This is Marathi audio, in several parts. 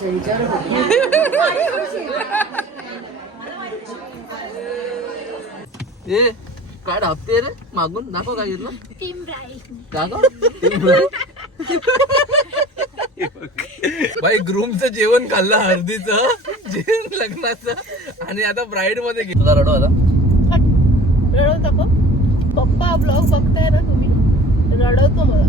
ए काय हप्ते रे मागून दाखव काय घेतलं टीम ब्राईट दाखव भाई ग्रूमचं जेवण खाल्लं हळदीचं जेवण लग्नाचं आणि आता ब्राईड मध्ये घेतलं. तुला रडव आता रडवता का पप्पा ब्लॉग बघताय ना तुम्ही रडवतो मला.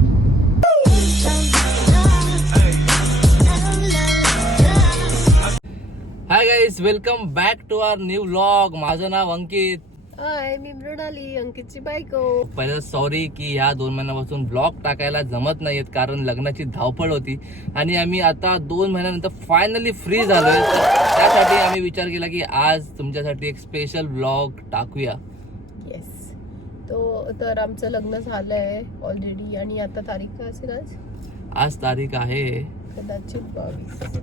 Hi guys welcome back to our new vlog. माझं नाव अंकित. हाय मी मृणाली अंकितची बायको. पहिलं सॉरी की ह्या 2 महिन्यापासून ब्लॉग टाकायला जमत नाहीयेत कारण लग्नाची धावपळ होती आणि आम्ही आता 2 महिन्यानंतर फायनली फ्री झालोय. त्यासाठी आम्ही विचार केला की आज तुमच्यासाठी एक स्पेशल ब्लॉग टाकूया. येस तर आमचं लग्न झालंय ऑलरेडी आणि आता तारीख काय असेल आज? आज तारीख आहे कदाचित 22.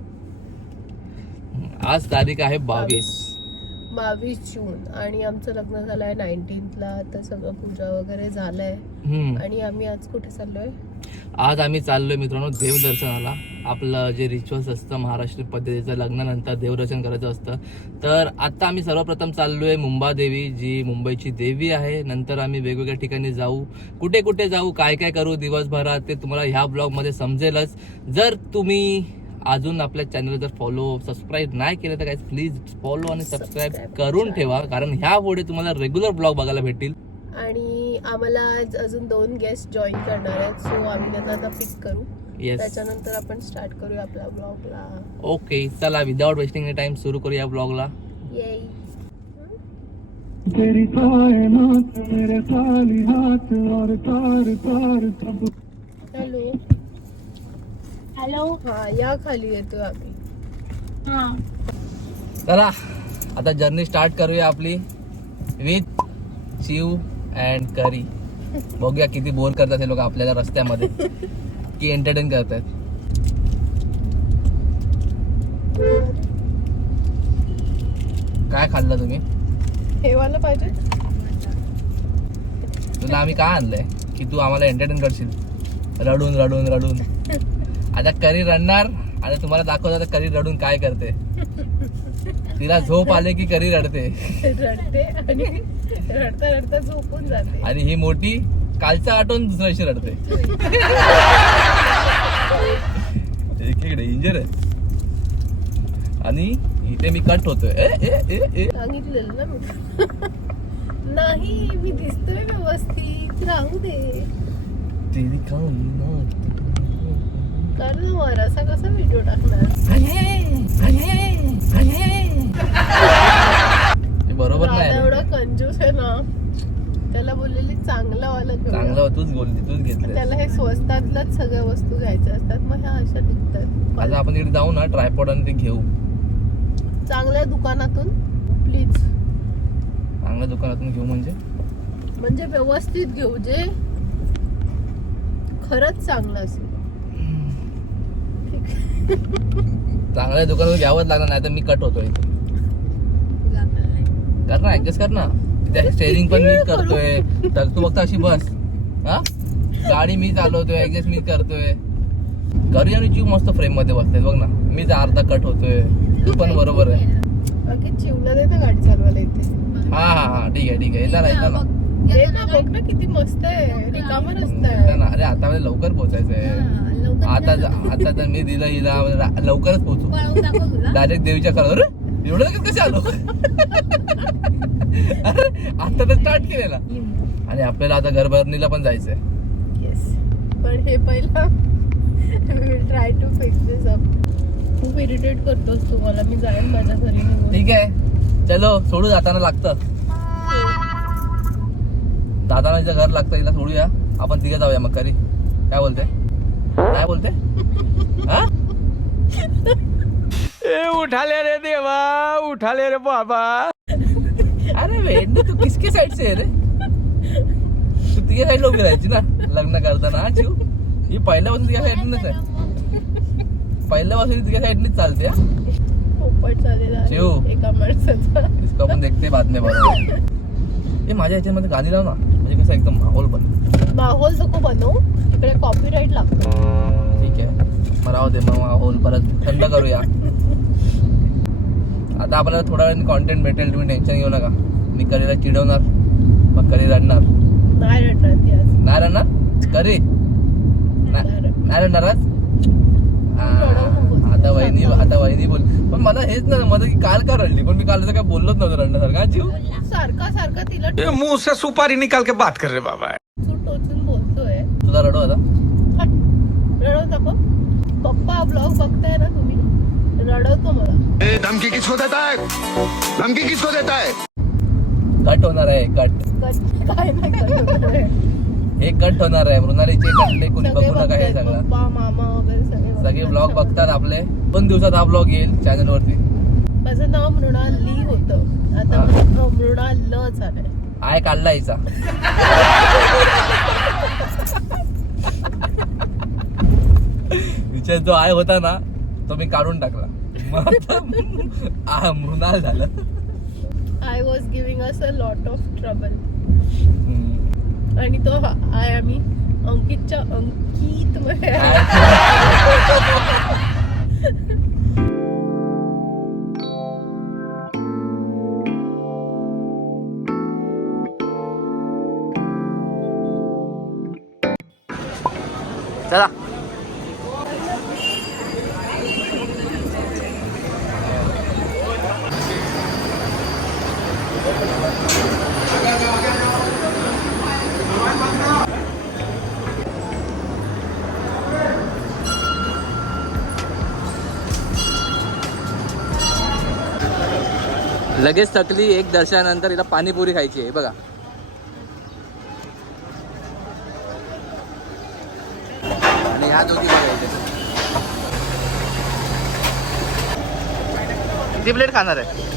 आज तारीख आहे 22 जून आणि आमचं लग्न झालंय 19ला. तर सगळं पूजा वगैरे झालंय आणि आम्ही आज कुठे चाललोय? आज आम्ही चाललोय मित्रांनो देवदर्शनाला. आपलं जे रिच्युअल्स असतं महाराष्ट्र पद्धतीचं लग्नानंतर देवदर्शन करायचं असतं. तर आता आम्ही सर्वप्रथम चाललोय मुंबादेवी जी मुंबईची देवी आहे. नंतर आम्ही वेगवेगळ्या ठिकाणी जाऊ, कुठे कुठे जाऊ, काय काय करू दिवसभरात ते तुम्हाला ह्या ब्लॉग मध्ये समजेलच. जर तुम्ही अजून आपल्या चॅनल जर सबस्क्राईब नाही केलं तर काय प्लीज फॉलो आणि सबस्क्राईब करून ठेवा कारण ह्या पुढे तुम्हाला रेग्युलर ब्लॉग बघायला भेटतील. आणि आम्हाला आज अजून 2 गेस्ट जॉईन करणार आहेत सो आम्ही त्यांना आता पिक करू. त्याच्यानंतर आपण स्टार्ट करूया आपल्या ब्लॉगला. ओके चला विदाउट वेस्टिंग टाइम सुरू करूया ब्लॉगला. येई हॅलो हॅलो. हा या खाली येतोय आम्ही. चला आता जर्नी स्टार्ट करूया आपली विथ शिव अँड करी. बघूया किती बोर करतात हे लोक आपल्याला रस्त्यामध्ये की एंटरटेन करतात. काय खाल्लं तुम्ही? हे वाला पाहिजे तुला आम्ही काय आणलंय की तू आम्हाला एंटरटेन करशील रडून रडून रडून. आता करी रडणार आणि तुम्हाला दाखवतो करी रडून काय करते. तिला झोप आले की करी रडते रडते आणि रडता रडता झोपून जाते. आणि ही मोठी कालचा आठवून दुसऱ्या दिवशी रडते. एक डेंजर आहे. आणि इथे मी कट होतोय. सांगितलेलं ना मी. नाही मी दिसतोय व्यवस्थित राहू दे. कर ना वर असा कसा व्हिडिओ टाकणार? बरोबर नाही. एवढा कंजूस आहे ना. त्याला बोललेली चांगलं वाला चांगलं तूच बोलली तूच घेतलं. त्याला हे स्वस्तातल्याच सगळ्या वस्तू घ्यायच्या असतात मग ह्या अशा दिसतात. आता आपण तिकडे जाऊ ना ट्रायपॉड आणि ते घेऊ चांगल्या दुकानातून प्लीज. चांगल्या दुकानातून घेऊ म्हणजे व्यवस्थित घेऊ जे खरंच चांगलं असेल. चांगल्या दुकानातून घ्यावंच लागणार नाही तर मी कट होतोय. कर ना ऍडजस्ट कर ना. त्या स्टेअरिंग पण मीच करतोय तर तू फक्त अशी बस. हा गाडी मी चालवतोय ऍडजस्ट मी करतोय. करी आणि चिव मस्त फ्रेम मध्ये बसते बघ ना. मीच अर्धा कट होतोय. तू पण बरोबर आहे. बाकी चिवला दे ना गाडी चालवायला इथे. हा हा हा ठीक आहे येता ना दे ना बघ ना किती मस्त आहे. रिकामा रस्ता आहे. अरे आता मला लवकर पोहोचायचंय. आता तर मी दिलं हिला लवकरच पोहोचू डायरेक्ट देवीच्या खरं. एवढं कसं आलो. अरे आता तर स्टार्ट केलेला आणि आपल्याला आता घरभरणीला पण जायचंय. येस पण हे पहिला try to fix this up. खूप इरिटेट करतोस तू मला. मी जाईन माझ्या घरी. ठीक आहे चलो सोडू. जाताना लागतं दादाला हिचं घर लागतं. हिला सोडूया आपण तिघे जाऊया मग. करी काय बोलते काय बोलते? हा उठाले रे देवा उठाले रे बाबा. अरे वेट तू किसके साइड से है रे? तू तिघे साइड उभी राहायची ना लग्न करताना. चिव ही पहिल्यापासून तिघ्या साईडनीच आहे. पहिल्यापासून तिघ्या साईडनीच चालते. चिव एका माणसाचा इसको आपण देखते बाद में बरोबर. हे माझ्या ह्याच्यामध्ये गाणी लाव ना म्हणजे कसं एकदम माहोल बन. माहोल नको बनवू. तिकडे कॉपीराईट लागतो. ठीक आहे मग राहू दे, मग होल परत थंड करूया. आता आपल्याला थोडा वेळ कॉन्टेंट भेटेल, तुम्ही टेन्शन घेऊ नका. मी करीला चिडवणार, मग करी रडणार. नाही रडणार ती आज. नाही रडणार करी, नाही रडणार आज. आता वहिनी बोल. पण मला हेच नाही माझं की काल का रडली, पण मी काल असं काय बोललोच नव्हतं रडण्यासारखं. जीव सारखा तिला ये मुंह से सुपारी निकाल के बात कर रहे बाबा. टोचून बोलतोय. तुला रडू आता. रडवता का पप्पा? ब्लॉग बघताय ना तुम्ही, रडवतो मला. धमकी किसको देता है? धमकी किसको देता है? कट होणार आहे, कट. काय नाही करत आहे. हे कट होणार आहे. मृणालीचे कटले कोणी बघू नका. हे सगळं पप्पा मामा वगैरे सगळे ब्लॉग बघतात आपले. 2 दिवसात हा ब्लॉग येईल चॅनल वरती. माझं नाव मृणाली होतं, आता मृणाल झालंय. आय काढला हिचा. विचार जो आय होता ना तो मी काढून टाकला, मग आता मृणाल झालं. I was giving us a lot of trouble. आणि तो आय आम्ही अंकितच्या अंकित मध्ये. चला लगेच थकली. एक दर्शनानंतर हिला पाणीपुरी खायची आहे बघा. आणि ह्या दोघी बघायचे. किती प्लेट खाणार आहे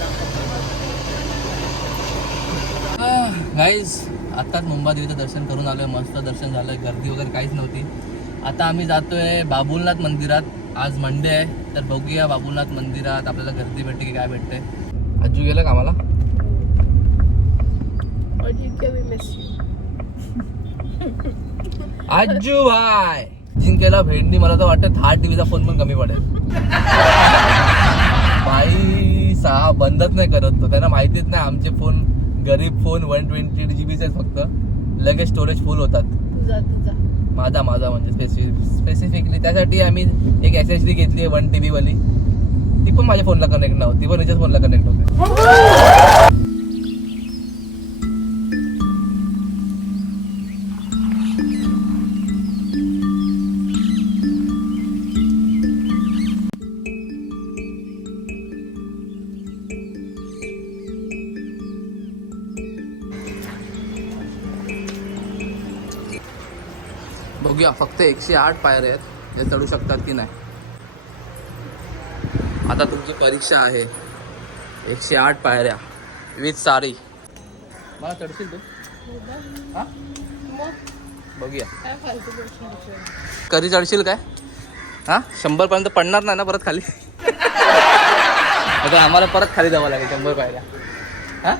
गाईज? आत्ताच मुंबा देवीचं दर्शन करून आलोय. मस्त दर्शन झालंय, गर्दी वगैरे काहीच नव्हती. आता आम्ही जातोय बाबुलनाथ मंदिरात. आज मंडे आहे, तर बघूया बाबुलनाथ मंदिरात आपल्याला गर्दी भेटते की काय भेटते. आजू गेलं कामाला. आजू भाई जिंकेला भेंडी. मला तर वाटतं थार टीव्हीचा फोन पण कमी पडेल. भाई 6 बंदच नाही करत तो. त्यांना माहितीच नाही आमचे फोन गरीब फोन 120 GB आहेत फक्त. लगेच स्टोरेज फुल होतात. तुझा माझा म्हणजे स्पेसिफिकली त्यासाठी आम्ही एक SSD घेतली आहे 1 TB वाली. ती पण माझ्या फोनला कनेक्ट नव्हती, ती पण याच्याच फोनला कनेक्ट होते. बघूया, फक्त 108 पायऱ्या आहेत. हे चढू शकतात की नाही. आता तुमची परीक्षा आहे. 108 पायऱ्या विथ सारी. मला चढशील तू? हा बघूया. कधी चढशील काय? हा 100 पर्यंत पडणार नाही ना परत खाली? आता आम्हाला परत खाली जावं लागेल 100 पायऱ्या. हा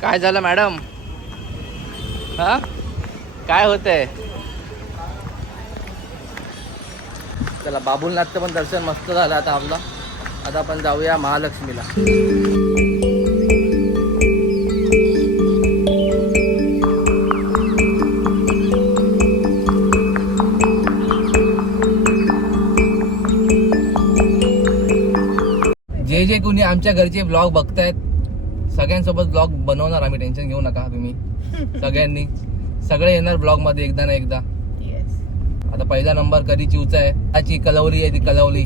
काय झालं मॅडम? हा काय होतंय? चला बाबुलनाथचं पण दर्शन मस्त झालं आता आपलं. आता आपण जाऊया महालक्ष्मीला. जे कोणी आमच्या घरचे ब्लॉग बघतायत सगळ्यांसोबत ब्लॉग बनवणार आम्ही. टेन्शन घेऊ नका तुम्ही. सगळ्यांनी सगळे येणार ब्लॉग मध्ये एकदा ना एकदा. आता पहिला नंबर करी चिवचा आहे. आची कलवली आहे ती कलवली.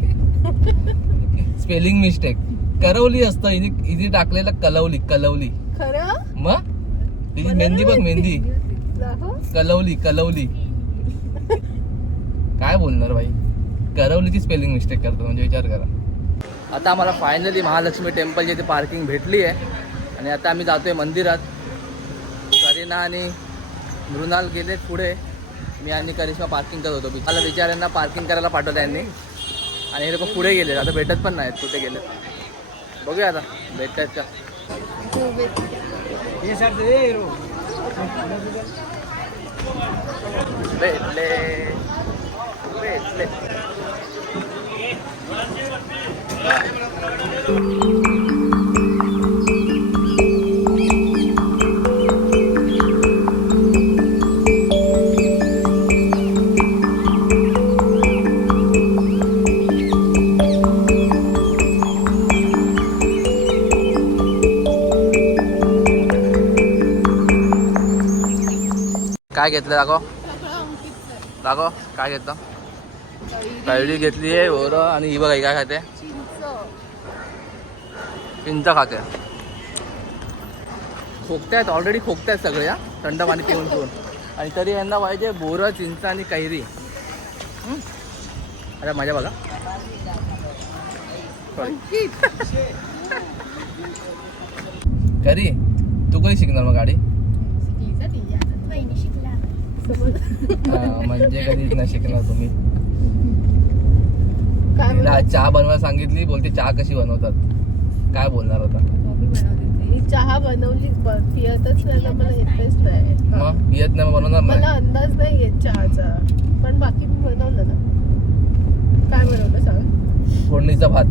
Spelling mistake. करवली असतं इथे टाकलेलं कलवली. कलवली खरं मग तिची मेहंदी बघ. मेहंदी कलवली. कलवली काय बोलणार भाई. करवलीची स्पेलिंग मिस्टेक करतो म्हणजे विचार करा. आता आम्हाला फायनली महालक्ष्मी टेम्पलची इथे पार्किंग भेटली आहे आणि आता आम्ही जातोय मंदिरात. करीना आणि मृणाल गेले पुढे, मी आणि करिश्मा पार्किंग करत होतो. मला विचारांना पार्किंग करायला पाठवलं यांनी आणि हे लोक पुढे गेले. आता भेटत पण नाहीत कुठे गेले. बघूया आता भेटतात का. भेटले भेटले. काय घेतलं दाखव दाखव. काय घेतलं? कैरी घेतली आहे बरं. आणि ही बघा काय खाते? चिंच खाते. खोकतायत ऑलरेडी, खोकतायत सगळे थंड पाणी पिऊन पिऊन. आणि तरी यांना पाहिजे बोरं, चिंच आणि कैरी. अरे मजा बघा. करी तू कधी शिकणार मग गाडी? म्हणजे कधीच नाही शिकणार तुम्ही. तिला चहा बनवायला सांगितली, बोलते चहा कशी बनवतात. काय बोलणार होता? चहा बनवली पियतच नाही तर मला येतच नाही. मग पियत नाही बनवणार नाही. मला अंदाज नाही येत चहाचा, पण बाकी मी बनवलं ना. काय बनवलं सांग? फोडणीचा भात.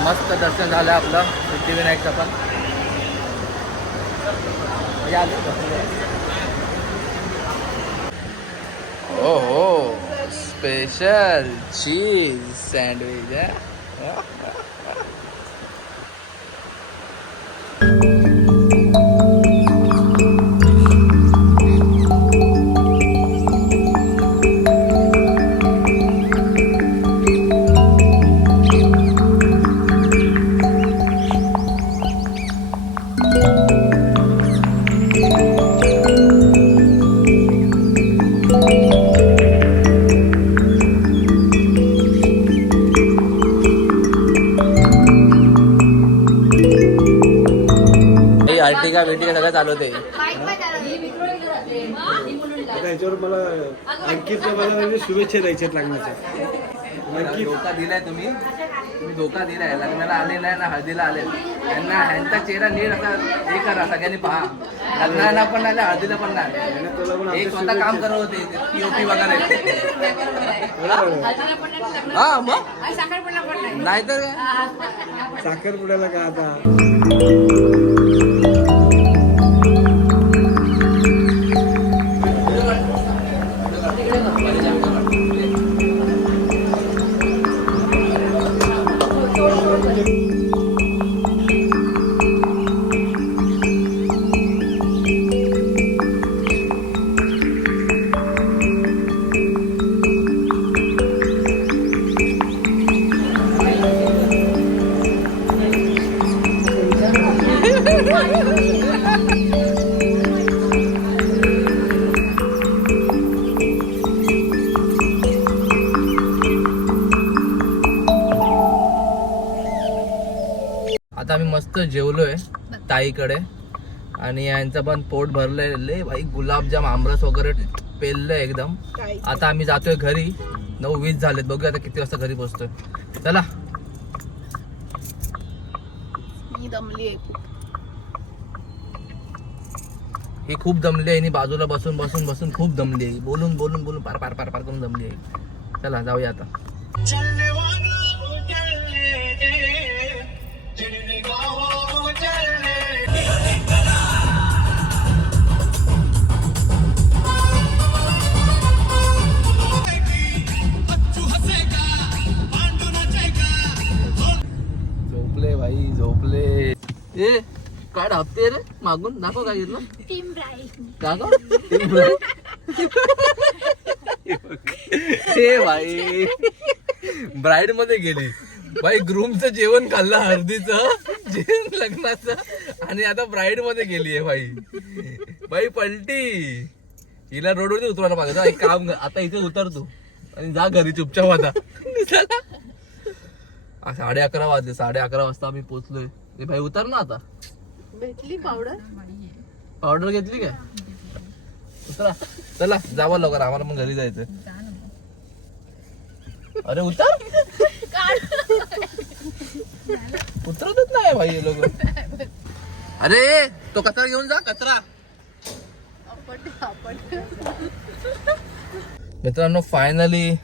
मस्त दर्शन झालं आपलं सिद्धिविनायकचं पण. ओ हो स्पेशल चीज सँडविच आहे. आर्टिका बिर्टिका सगळं चालवते. याच्यावर मला अंकितच्या मला शुभेच्छा द्यायच्यात लग्नाच्या. धोका दिलाय तुम्ही धोका दिलाय. लग्नाला आलेला आहे ना, हळदीला आले त्यांना ह्यांचा चेहरा नीट असा हे करा, सगळ्यांनी पहा. लग्नाला पण नाही, हळदीला पण नाही. एक स्वतः काम करत होते पीओपी वगैरे. हा मग नाही तर साखरपुड्याला का आता आता आम्ही मस्त जेवलोय ताईकडे आणि यांचं पण पोट भरलंय. लय भाई गुलाबजाम आमरस वगैरे पेललंय एकदम. आता आम्ही जातोय घरी. 9:20 झालेत. बघूया आता किती वाजता घरी पोहोचतोय. चला. मी दमली आहे. ही खूप दमली आहे. बाजूला बसून बसून बसून खूप दमली आहे. बोलून बोलून बोलून पार पार पार पार करून दमली आहे. चला जाऊया आता. झोपले भाई झोपले. ए काय हप्ते रे मागून दाखव. काय घेतलं? Team bright. दाखव. हे भाई ब्राईड मध्ये गेली. बाई ग्रूमचं जेवण खाल्लं हळदीचं जेवण लग्नाचं आणि आता ब्राईड मध्ये गेलीये बाई पलटी हिला रोडवरती उतरवायला पाहिजे एक काम कर, आता इथे उतर तू आणि जा घरी चुपचाप आता 11:30 वाजले 11:30 वाजता आम्ही पोहोचलोय. ए भाई उतर ना आता. भेटली पावडर घेतली काय उतरा चला जावा लवकर आम्हाला मग घरी जायचं. अरे उतर उतरतच नाही भाई हे लोक. अरे तो कचरा घेऊन जा कचरा. मित्रांनो फायनली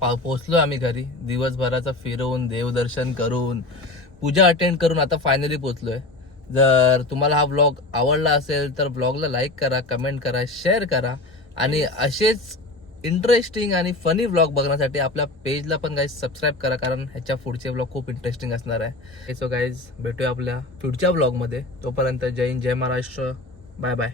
पोहोचलो आम्ही घरी. दिवसभराचं फिरवून देवदर्शन करून पूजा अटेंड करून आता फायनली पोहोचलोय. जर तुम्हाला हा ब्लॉग आवडला असेल तर ब्लॉगला लाईक करा, कमेंट करा, शेअर करा आणि असेच इंटरेस्टिंग आणि फनी ब्लॉग बघण्यासाठी आपल्या पेजला पण गाईज सबस्क्राईब करा, कारण ह्याच्या पुढचे ब्लॉग खूप इंटरेस्टिंग असणार आहे. सो गाईज भेटूया आपल्या पुढच्या ब्लॉगमध्ये. तोपर्यंत जय हिंद, जय महाराष्ट्र, बाय बाय.